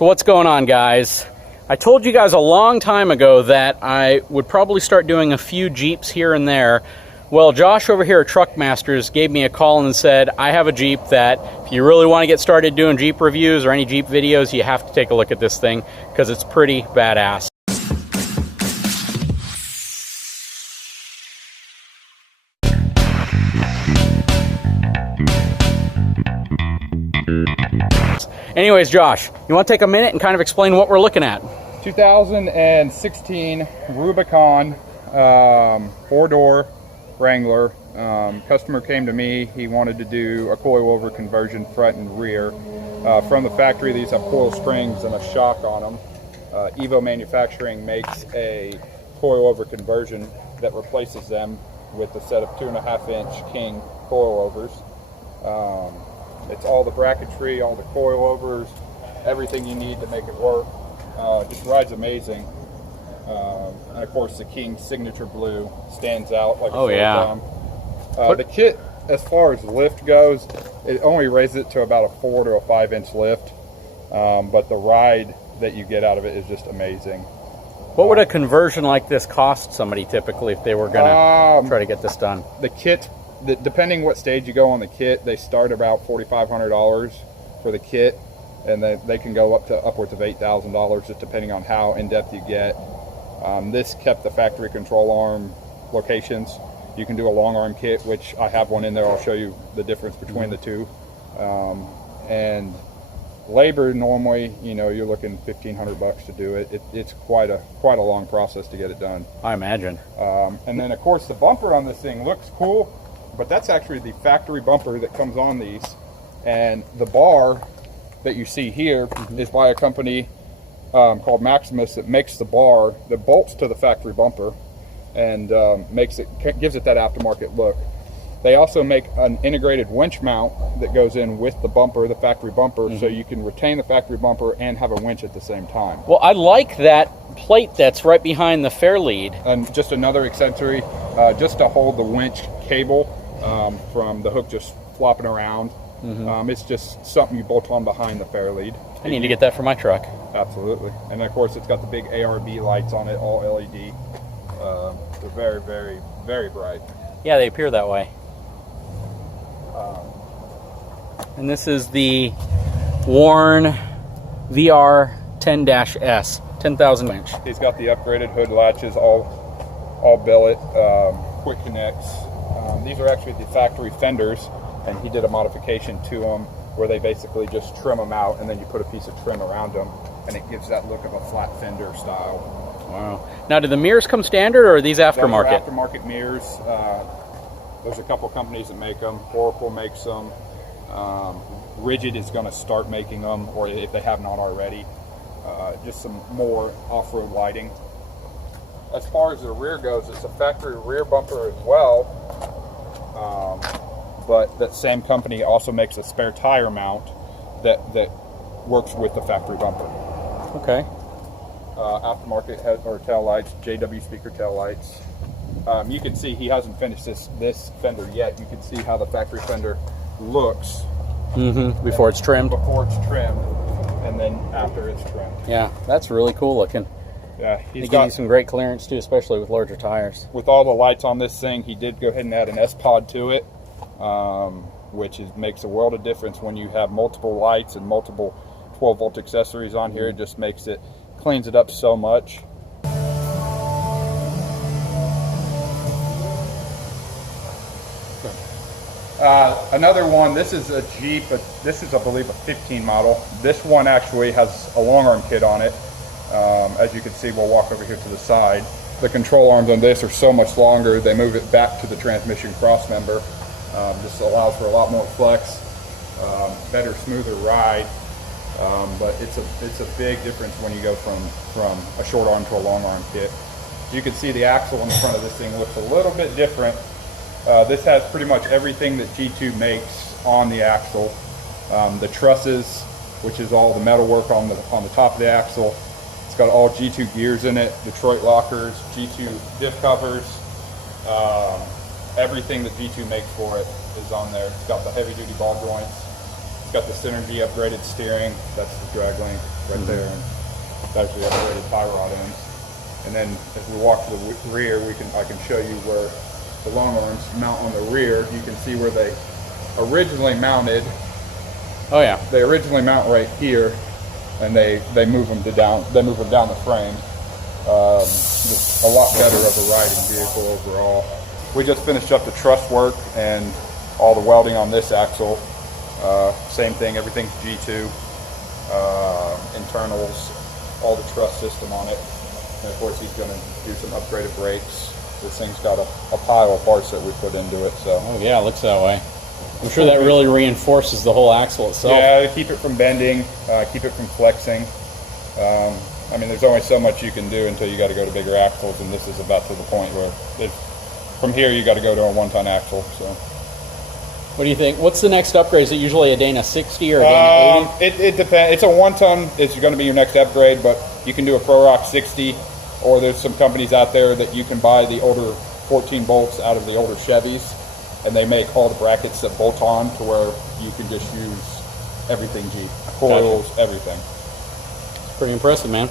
So what's going on, guys? I told you guys a long time ago that I would probably start doing a few Jeeps here and there. Well, Josh over here at Truckmasters gave me a call and said, I have a Jeep that if you really want to get started doing Jeep reviews or any Jeep videos, you have to take a look at this thing because it's pretty badass. Anyways, Josh, you want to take a minute and kind of explain what we're looking at? 2016 Rubicon 4-door Wrangler. Customer came to me. He wanted to do a coilover conversion front and rear. From the factory, these have coil springs and a shock on them. Evo Manufacturing makes a coilover conversion that replaces them with a set of 2.5-inch King coilovers. It's all the bracketry, all the coilovers, everything you need to make it work. Just rides amazing. And of course the King signature blue stands out like a sore thumb. The kit, as far as lift goes, it only raises it to about a 4 to a 5-inch lift. But the ride that you get out of it is just amazing. What would a conversion like this cost somebody typically if they were going to try to get this done? The kit, depending what stage you go on the kit, they start about $4,500 for the kit, and they can go up to upwards of $8,000 just depending on how in-depth you get. This kept the factory control arm locations. You can do a long arm kit, which I have one in there. I'll show you the difference between the two. And labor, normally, you know, you're looking $1,500 to do it. It's quite a long process to get it done. I imagine. And then of course the bumper on this thing looks cool, but that's actually the factory bumper that comes on these. And the bar that you see here is by a company called Maximus that makes the bar that bolts to the factory bumper and gives it that aftermarket look. They also make an integrated winch mount that goes in with the bumper, the factory bumper, so you can retain the factory bumper and have a winch at the same time. Well, I like that plate that's right behind the fair lead. And just another accessory, just to hold the winch cable from the hook just flopping around. It's just something you bolt on behind the fair lead. I need to get that for my truck. Absolutely. And of course it's got the big ARB lights on it, all LED. They're very, very, very bright. Yeah, they appear that way. And this is the Warn VR 10-S, 10,000 inch. He's got the upgraded hood latches, all billet, quick connects. These are actually the factory fenders, and he did a modification to them where they basically just trim them out and then you put a piece of trim around them, and it gives that look of a flat fender style. Wow. Now, do the mirrors come standard or are these aftermarket? Those are aftermarket mirrors. There's a couple companies that make them. Oracle makes them. Rigid is going to start making them, or if they have not already. Just some more off-road lighting. As far as the rear goes, it's a factory rear bumper as well. But that same company also makes a spare tire mount that works with the factory bumper. Okay. Aftermarket taillights, JW speaker taillights. You can see he hasn't finished this fender yet. You can see how the factory fender looks before it's trimmed. Before it's trimmed, and then after it's trimmed. Yeah, that's really cool looking. Yeah, He gives you some great clearance too, especially with larger tires. With all the lights on this thing, he did go ahead and add an S-Pod to it, which makes a world of difference when you have multiple lights and multiple 12-volt accessories on here. It just cleans it up so much. Another one, this is a Jeep, but this is, I believe, a 15 model. This one actually has a long arm kit on it. As you can see, we'll walk over here to the side. The control arms on this are so much longer, they move it back to the transmission cross member. This allows for a lot more flex, better, smoother ride. But it's a big difference when you go from a short arm to a long arm kit. You can see the axle in the front of this thing looks a little bit different. This has pretty much everything that G2 makes on the axle. The trusses, which is all the metal work on the top of the axle. It's got all G2 gears in it, Detroit lockers, G2 diff covers. Everything that G2 makes for it is on there. It's got the heavy duty ball joints. It's got the Synergy upgraded steering. That's the drag link right there. And that's the upgraded tie rod ends. And then as we walk to the rear, I can show you where the long arms mount on the rear. You can see where they originally mounted. Oh yeah. They originally mount right here, and they move them down the frame. Just a lot better of a riding vehicle overall. We just finished up the truss work and all the welding on this axle. Same thing, everything's G2. Internals, all the truss system on it. And of course he's going to do some upgraded brakes. This thing's got a pile of parts that we put into it. So. Oh yeah, it looks that way. I'm sure that really reinforces the whole axle itself. Yeah, keep it from bending, keep it from flexing. I mean, there's only so much you can do until you got to go to bigger axles, and this is about to the point where from here you got to go to a 1-ton axle. So, what do you think? What's the next upgrade? Is it usually a Dana 60 or a Dana 80? It depends. It's a 1-ton. It's going to be your next upgrade, but you can do a Pro Rock 60, or there's some companies out there that you can buy the older 14 bolts out of the older Chevys, and they make all the brackets that bolt on to where you can just use everything Jeep, coils, everything. Pretty impressive, man.